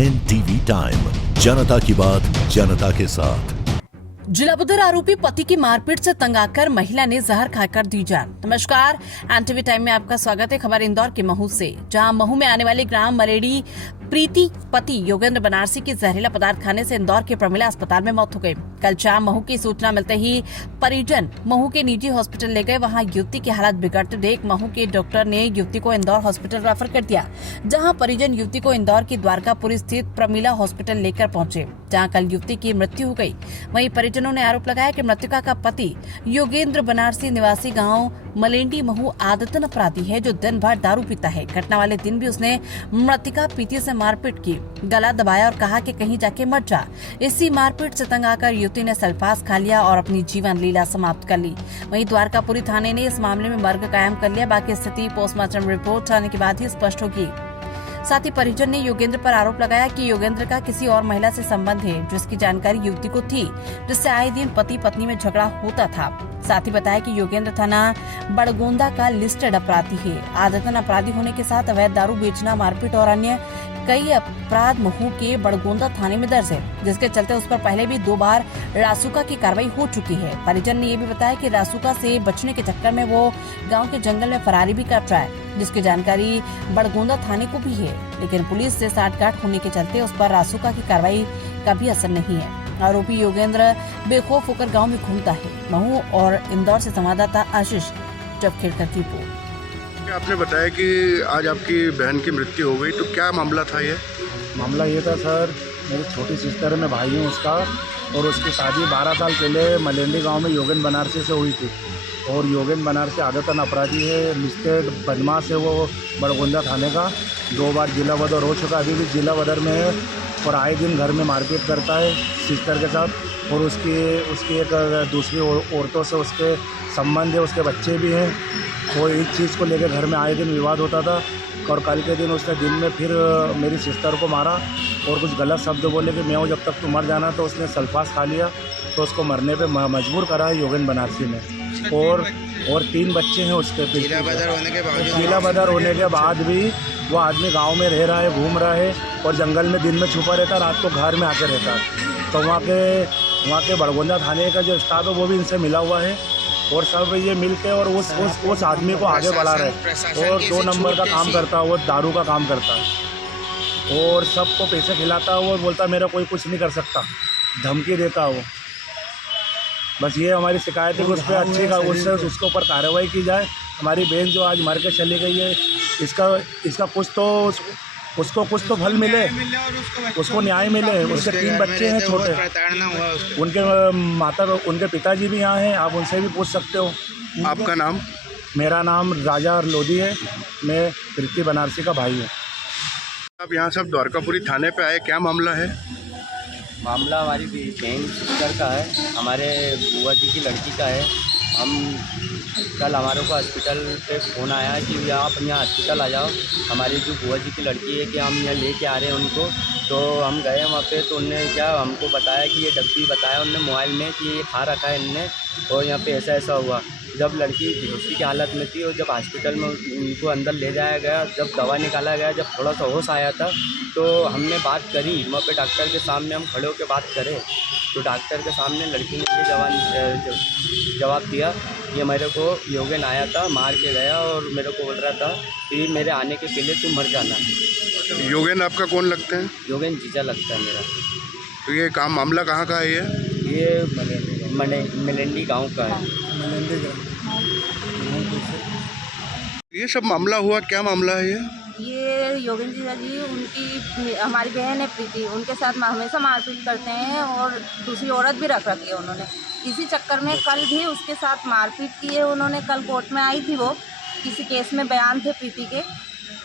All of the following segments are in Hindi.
NTV टाइम, जनता की बात जनता के साथ। जिला बदर आरोपी पति की मारपीट से तंग आकर महिला ने जहर खाकर दी जान। नमस्कार, एनटीवी टाइम में आपका स्वागत है। खबर इंदौर के महू से, जहां महू में आने वाले ग्राम मलेडी प्रीति पति योगेंद्र बनारसी की जहरीला पदार्थ खाने से इंदौर के प्रमिला अस्पताल में मौत हो गई। कल शाम महू की सूचना मिलते ही परिजन महू के निजी हॉस्पिटल ले गए। वहां युवती की हालत बिगड़ते देख महू के डॉक्टर ने युवती को इंदौर हॉस्पिटल रेफर कर दिया, जहां परिजन युवती को इंदौर की द्वारकापुर स्थित प्रमिला हॉस्पिटल लेकर पहुंचे, जहां कल युवती की मृत्यु हो गई। वहीं परिजनों ने आरोप लगाया कि मृतका का पति योगेंद्र बनारसी निवासी गांव मलेंडी महू आदतन अपराधी है, जो दिन भर दारू पीता है। घटना वाले दिन भी उसने मृतका पीती से मारपीट की, गला दबाया और कहा कि कहीं जाके मर जा। इसी मारपीट से तंग आकर युवती ने सल्फास खा लिया और अपनी जीवन लीला समाप्त कर ली। वहीं द्वारकापुरी थाने ने इस मामले में मर्ग कायम कर लिया। बाकी स्थिति पोस्टमार्टम रिपोर्ट आने के बाद ही स्पष्ट होगी। साथ ही परिजन ने योगेंद्र पर आरोप लगाया कि योगेंद्र का किसी और महिला से संबंध है, जिसकी जानकारी युवती को थी, जिससे आए दिन पति पत्नी में झगड़ा होता था। साथ ही बताया कि योगेंद्र थाना बड़गोंदा का लिस्टेड अपराधी है। आदतन अपराधी होने के साथ अवैध दारू बेचना, मारपीट और अन्य कई अपराध महू के बड़गोंदा थाने में दर्ज है, जिसके चलते उस पर पहले भी 2 बार रासुका की कार्रवाई हो चुकी है। परिजन ने ये भी बताया कि रासुका से बचने के चक्कर में वो गांव के जंगल में फरारी भी कर रहा है, जिसकी जानकारी बड़गोंदा थाने को भी है, लेकिन पुलिस से साठगांठ होने के चलते उस पर रासुका की कार्रवाई का भी असर नहीं है। आरोपी योगेंद्र बेखौफ होकर गाँव में घूमता है। महू और इंदौर से संवाददाता आशीष चपखेड़कर की रिपोर्ट। आपने बताया कि आज आपकी बहन की मृत्यु हो गई, तो क्या मामला था ये? मामला ये था सर, मेरी छोटी सिस्टर में भाई हूँ उसका, और उसकी शादी 12 साल पहले मलेंडी गांव में योगेंद्र बनारसी से हुई थी। और योगेंद्र बनारसी आदतन अपराधी है, लिस्टेड बदमाश है वो बड़गोंदा थाने का। 2 बार जिला बदर हो चुका, अभी भी जिला बदर में है, और आए दिन घर में मारपीट करता है सिस्टर के साथ। और उसकी एक दूसरी औरतों से उसके संबंध है, उसके बच्चे भी हैं। और इस चीज़ को लेकर घर में आए दिन विवाद होता था। और कल के दिन उसने दिन में फिर मेरी सिस्टर को मारा और कुछ गलत शब्द बोले कि मैं हूँ, जब तक तू मर जाना। तो उसने सल्फास खा लिया, तो उसको मरने पे मजबूर करा है योगेंद्र बनारसी ने। और 3 बच्चे हैं उसके। जिला बदर होने के बाद भी वो आदमी गांव में रह रहा है, घूम रहा है, और जंगल में दिन में छुपा रहता है, रात को घर में आके रहता है। तो वहाँ के बड़गोंदा थाने का जो स्टाफ है वो भी इनसे मिला हुआ है, और सब ये मिल के और उस आदमी को आगे बढ़ा रहे हैं। और 2 नंबर का काम करता है वो, दारू का काम करता है, और सबको पैसे खिलाता है। वो बोलता मेरा कोई कुछ नहीं कर सकता, धमकी देता है वो। बस ये हमारी शिकायत है कि उस पर अच्छी का उसके ऊपर कार्रवाई की जाए। हमारी बहन जो आज मर के चली गई है, इसका कुछ तो उसको कुछ तो फल मिले, उसको न्याय मिले। उसके 3 बच्चे हैं छोटे, उनके पिताजी भी यहाँ हैं, आप उनसे भी पूछ सकते हो। आपका नाम? मेरा नाम राजा लोधी है, मैं प्रीति बनारसी का भाई हूँ। आप यहाँ सब द्वारकापुरी थाने पे आए, क्या मामला है? मामला हमारी बहन सिस्टर का है, हमारे बुआ जी की लड़की का है। कल हमारे को हॉस्पिटल पे फ़ोन आया कि आप यहाँ हॉस्पिटल आ जाओ, हमारी जो बुआ जी की लड़की है कि हम यहाँ लेके आ रहे हैं उनको। तो हम गए वहाँ पे, तो उनने क्या हमको बताया कि ये डब्बी बताया उनने मोबाइल में कि ये खा रखा है इनने, और यहाँ पे ऐसा हुआ। जब लड़की बेहोशी की हालत में थी और जब हॉस्पिटल में उनको अंदर ले जाया गया, जब दवा निकाला गया, जब थोड़ा सा होश आया था, तो हमने बात करी वहाँ पे डॉक्टर के सामने। हम खड़े होकर बात करें तो डॉक्टर के सामने लड़की ने ये जवाब दिया कि मेरे को योगेंद्र आया था, मार के गया, और मेरे को बोल रहा था कि मेरे आने के पहले तू मर जाना। योगेंद्र आपका कौन लगता है? योगेंद्र जीजा लगता है मेरा। तो ये काम मामला कहाँ का है ये मलेंडी गांव का है। ये सब मामला हुआ, क्या मामला है ये योगेंद्र जीजा जी, उनकी हमारी बहन है प्रीति, उनके साथ हमेशा मारपीट करते हैं, और दूसरी औरत भी रख रखी है उन्होंने। इसी चक्कर में कल भी उसके साथ मारपीट की है उन्होंने। कल कोर्ट में आई थी वो, किसी केस में बयान थे प्रीति के,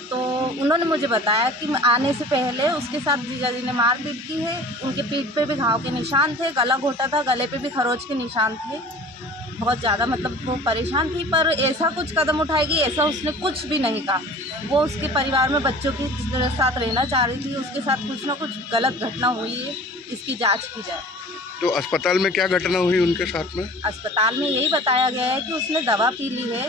तो उन्होंने मुझे बताया कि आने से पहले उसके साथ जीजा जी ने मारपीट की है। उनके पीठ पे भी घाव के निशान थे, गला घोटा था, गले पे भी खरोच के निशान थे। बहुत ज़्यादा मतलब वो परेशान थी, पर ऐसा कुछ कदम उठाएगी ऐसा उसने कुछ भी नहीं कहा। वो उसके परिवार में बच्चों के साथ रहना चाह रही थी, उसके साथ कुछ ना कुछ गलत घटना हुई है, इसकी जांच की जाए। तो अस्पताल में क्या घटना हुई उनके साथ में? अस्पताल में यही बताया गया है कि उसने दवा पी ली है।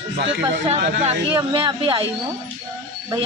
उसके पश्चात बाकी मैं अभी आई हूँ। भैया